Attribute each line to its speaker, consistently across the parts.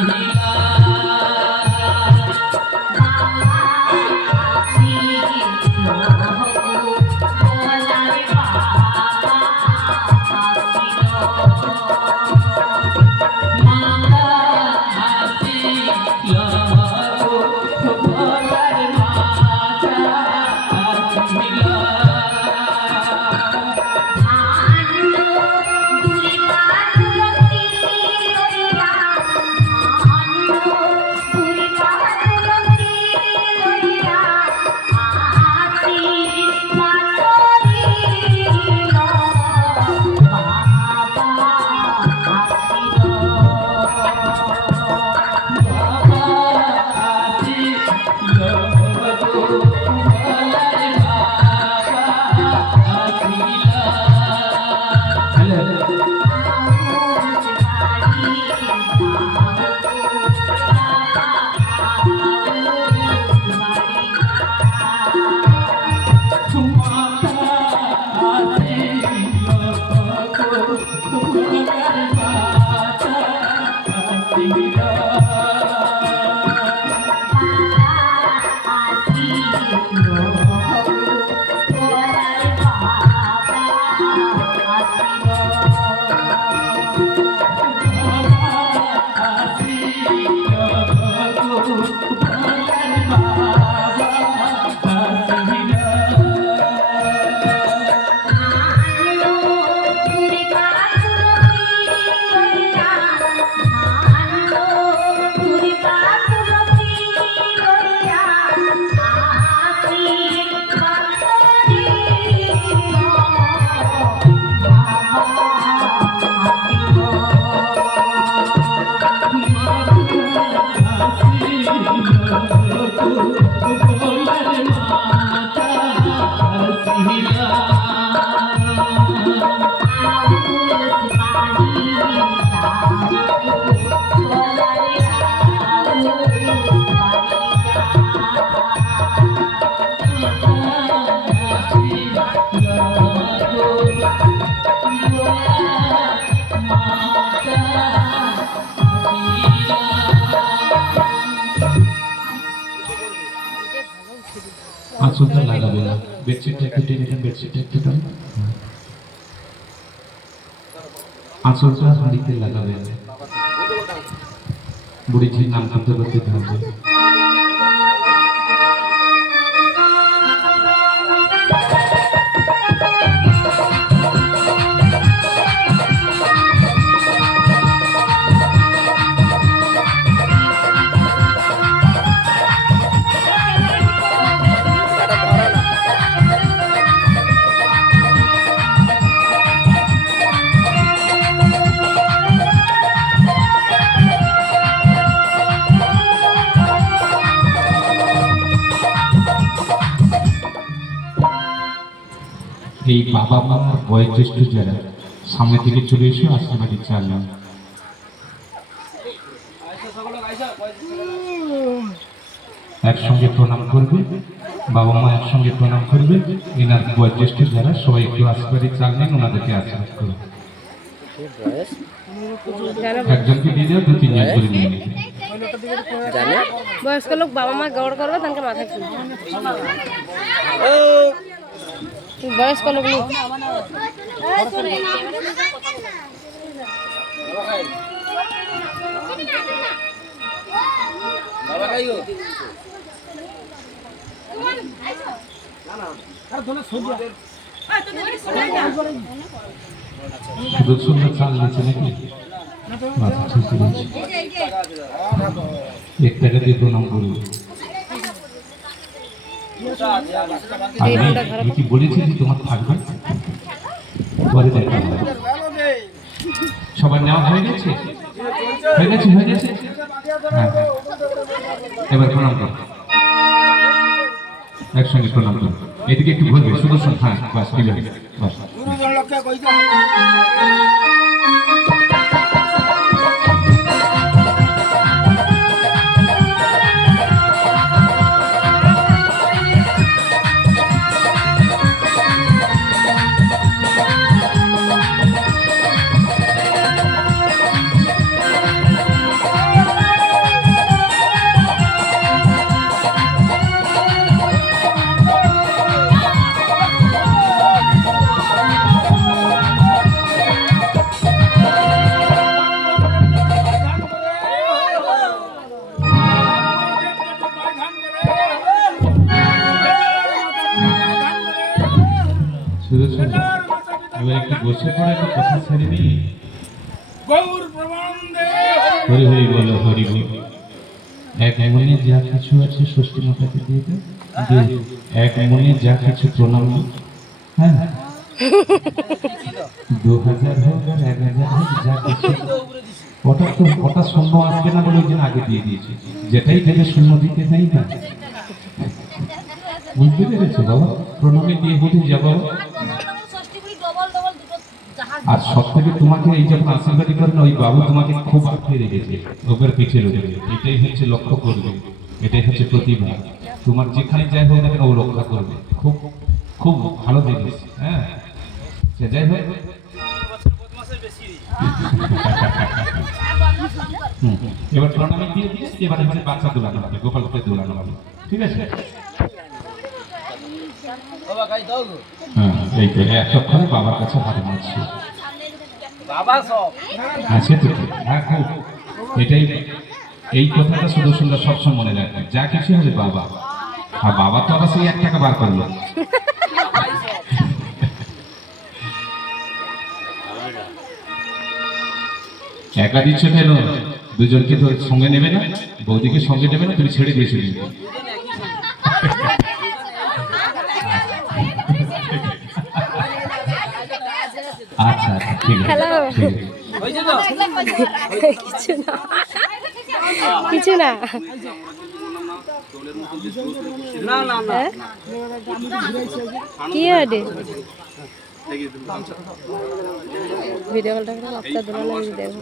Speaker 1: Amen. আঁচলটা লাগাবে না। বেডশিটটা একটু টেনে নিন, বেডশিটটা একটু টেনে আঁচলটা হাঁড়িতে লাগাবে বুড়িঝির নাম করতে করতে থাকবে এই বাবা মা বয়োজ্যেষ্ঠ যারা সামনে থেকে চলে এসে আশীর্বাদী চাল নাও। একসঙ্গে প্রণাম করবে বাবা মা একসঙ্গে প্রণাম করবে এনার বয়োজ্যেষ্ঠ যারা সবাই একটু আশীর্বাদী চাল ওনাদেরকে আশীর্বাদ করবে একজনকে দিয়ে দেওয়া দু তিনজন করে নিয়ে
Speaker 2: বয়স্ক লোক বাবা মা গৌড় করবে তাকে মাথায় বয়স্ক লোক লোক
Speaker 1: শুধু সুন্দর চাল নিচ্ছে নাকি ঠিক আছে এক টাকা দিয়ে প্রণাম করবে আমি কি বলেছি যে তোমার থাকবে? পরে নেওয়া হয়ে গেছে? হয়ে গেছে হয়ে গেছে? হ্যাঁ হ্যাঁ। এবার প্রণাম করো। একসঙ্গে প্রণাম করো। এদিকে একটু ঘুরবে, সুদর্শন। হ্যাঁ বাস ঠিক আছে বাস। এবার একটু বসে পড়ে একটু কথা ছেড়ে
Speaker 3: প্রবন্ধে
Speaker 1: হরি হরি বলো হরি বল। এক মনে যা কিছু আছে ষষ্ঠী মাতাকে দিয়ে দে। এক মনে যা কিছু প্রণাম দিই। হ্যাঁ। দু হাজার হোক আর এক হাজার হোক যা কিছু। ওটা তো ওটা শূন্য আসবে না বলে ওই জন্য আগে দিয়ে দিয়েছি। যেটাই দেবে শূন্য দিতে নেই না। বুঝতে পেরেছ বাবা? প্রণামে দিয়ে বলি যা বাবা আর সব থেকে তোমাকে এই যখন আশীর্বাদী করেন ওই বাবু তোমাকে খুব আঁকড়ে রেখেছে ওপর পিঠের উপরে। এটাই হচ্ছে লক্ষ্য করবে এটাই হচ্ছে প্রতিভা। তোমার যেখানে যাই হোক না কেন ও রক্ষা করবে। খুব খুব ভালো জিনিস হ্যাঁ? সে যাই হোক। এবার প্রণামী দিয়ে দিয়ে এবার হচ্ছে বাচ্চা দোলানো হবে গোপালকে দোলানো হবে। ঠিক আছে? হ্যাঁ এই তো এতক্ষণে বাবার কাছে হাত মারছি সে তো ঠিক। হ্যাঁ এটাই এই কথাটা শুধু সুন্দর সবসময় মনে রাখবে যা কিছু হবে বাবা। আর বাবা তো আবার সেই এক টাকা বার করল। একা দিচ্ছ কেন? দুজনকে তো সঙ্গে নেবে না। বৌদিকে সঙ্গে নেবে না, তুমি ছেড়ে দিয়েছিলে আচ্ছা আচ্ছা ঠিক আছে
Speaker 2: হ্যালো কিছু না। কিছু না।
Speaker 3: না না না।
Speaker 2: হ্যাঁ? কি হবে ভিডিও কলটা করে বাচ্চা দুলানো যদি দেখো।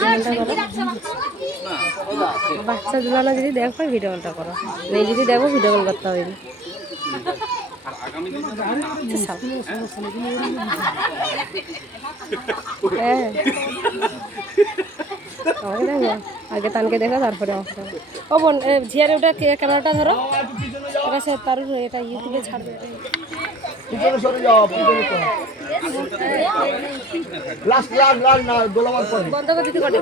Speaker 2: কলটা করো বাচ্চা দুলানো যদি দেখো ভিডিও কলটা করো। মেয়ে যদি দেখো ভিডিও কল করতে হবে। আগে তানকে দেখো তারপরে ও বোন ঝিয়ারে ওটা কে- ক্যামেরাটা ধরো। ওটা সে তার এটা ইউটিউবে ছাড়বে। বন্ধ করে দিতে কটে